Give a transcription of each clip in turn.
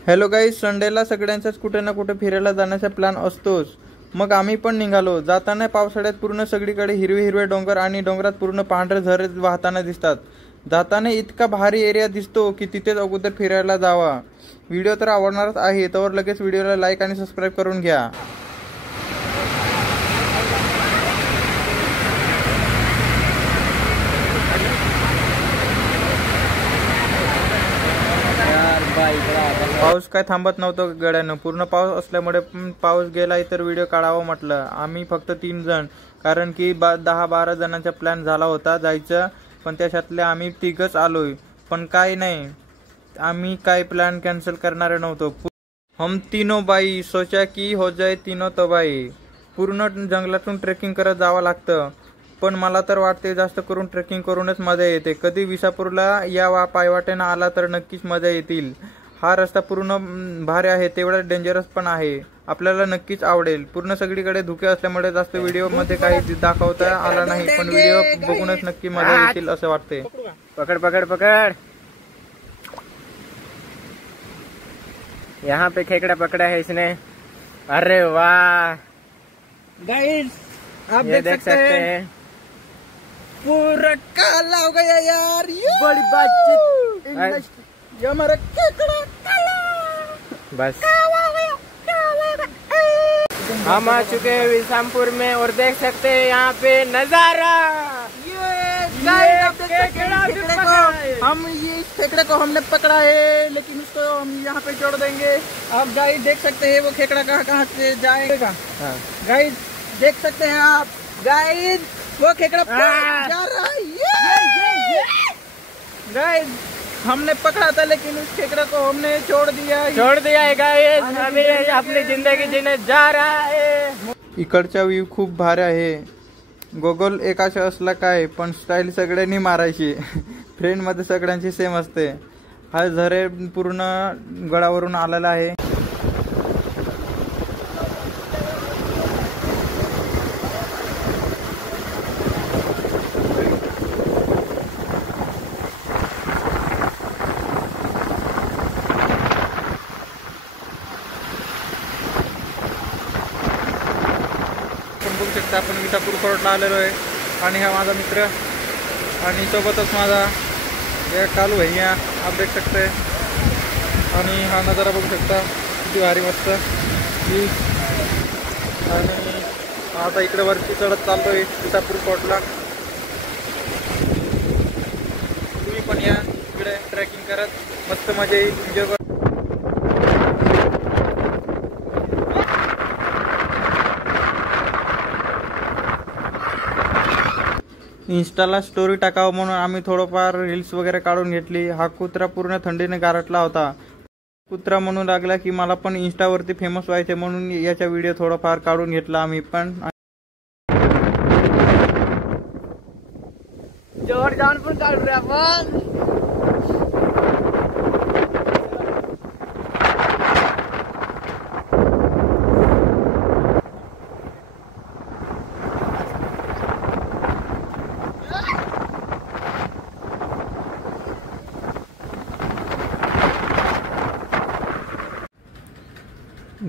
Hello guys, संडेला सगळ्यांचाच कुठे ना कुठे फिरायला जाण्याचा प्लॅन असतोच. मग आम्ही पण निघालो. जाताना पावसाळ्यात पूर्ण सगळीकडे हिरवे हिरवे डोंगर आणि डोंगरात पूर्ण पांढरे झरे वाहताना दिसतात. जाताना इतका भारी एरिया दिसतो की तिथेच अगोदर फिरायला जावा. व्हिडिओ तर आवडणारच आहे, तर लगेच व्हिडिओला लाईक आणि सबस्क्राईब करून घ्या. पाऊस काय थांबत नव्हतं गड्यानं. पूर्ण पाऊस असल्यामुळे पाऊस गेला तर व्हिडिओ काढावं म्हटलं. आम्ही फक्त 3 जण, कारण की 10-12 जणांचा प्लॅन झाला होता जायचं, पण त्याच्यातले आम्ही 3घच आलोय. पण काय नाही, आम्ही काय प्लॅन कॅन्सल करणार नव्हतो. हम तीनों बाई सोचा की हो जाए तीनों तबाई. पूर्ण जंगलातून ट्रेकिंग करत जावं लागतं, पण मला तर वाटते जास्त करून ट्रेकिंग करूनच मजा येते. कधी विसापूरला या पायवाटेनं आला तर नक्कीच मजा येतील. हा रस्ता पूर्ण भारी आहे, तेवढा डेंजरस पण आहे. आपल्याला नक्कीच आवडेल. पूर्ण सगळीकडे धुके असल्यामुळे जास्त व्हिडिओ मध्ये काही दाखवता आला नाही, पण व्हिडिओ बघूनच नक्की मजा येतील असं वाटते. पकड़ पकड़ पकड़, यहाँ पे खेकड़ा पकड़ा है इसने. अरे वाह गाइस, आप ये देख सकते हैं. पूरा काला हो गया यार. बड़ी बातचीत. ये हमारा केकड़ा काला. बस हम आ चुके हैं विसामपुर में और देख सकते हैं यहाँ पे नजारा. हम ये खेकड़े को हमने पकड़ा है, लेकिन उसको हम यहाँ पे जोड़ देंगे. आप गाइस देख सकते हैं वो खेकड़ा कहाँ से जाएगा. गाइस देख सकते हैं आप. गाइस वो खेकड़ा जा रहा है. गाइस हमने पकड़ा था, लेकिन उस खेकड़ा को हमने छोड़ दिया है गाइस. अभी अपनी जिंदगी जीने जा रहा है. इकडचा व्ह्यू खूप भारी आहे. गोगल एकाशा असला काय, पण स्टाईल सगळ्यांनी मारायची. फ्रेंड मध्ये सगळ्यांची सेम असते. हा झरे पूर्ण गडावरून आलेला आहे. बघू शकता आपण विसापूर फोर्टला आलेलो आहे. आणि हा माझा मित्र आणि सोबतच माझा कालू भैया, आप देख सकते हैं. आणि हा नजारा बघू शकता, किती भारी मस्त. आणि आता इकडे वरती चढत चाललोय विसापूर फोर्टला. तुम्ही पण या इकडे ट्रेकिंग करत, मस्त मजा येईल. व्हिडिओ इंस्टाला स्टोरी टाकावं म्हणून आम्ही थोडंफार रील्स वगैरे काढून घेतली. हा कुत्रा पूर्ण थंडीने गारटला होता. कुत्रा म्हणू लागला की मला पण इंस्टावरती फेमस व्हायचे, म्हणून याचा व्हिडिओ थोडाफार काढून घेतला आम्ही पण. जोर जाऊन पण काढू रे आपण.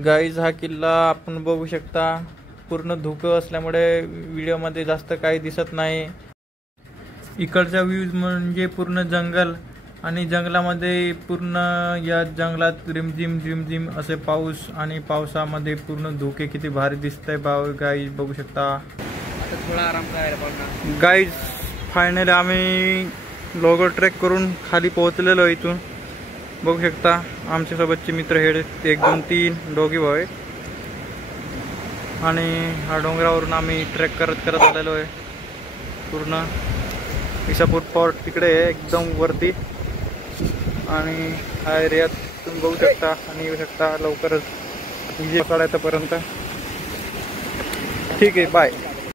गाईज हा किल्ला आपण बघू शकता. पूर्ण धुकं असल्यामुळे व्हिडिओमध्ये जास्त काही दिसत नाही. इकडचा व्ह्यूज म्हणजे पूर्ण जंगल, आणि जंगलामध्ये पूर्ण या जंगलात रिमझिम रिमझिम असे पाऊस, आणि पावसामध्ये पूर्ण धुके. किती भारी दिसतंय गाईज बघू शकता. थोडा आराम करायला. गाईज फायनली आम्ही लोगो ट्रेक करून खाली पोहोचलेलो. इथून बघू शकता आमच्या सोबतचे मित्र हे 1 2 3 दोघी भाऊ आहेत. आणि हा डोंगरावरून आम्ही ट्रेक करत आलेलो आहे. पूर्ण विसापूर फोर्ट तिकडे आहे एकदम वरती, आणि हा एरियात तुम्ही बघू शकता आणि येऊ शकता लवकरच. पावसाळ्यापर्यंत. ठीक आहे, बाय.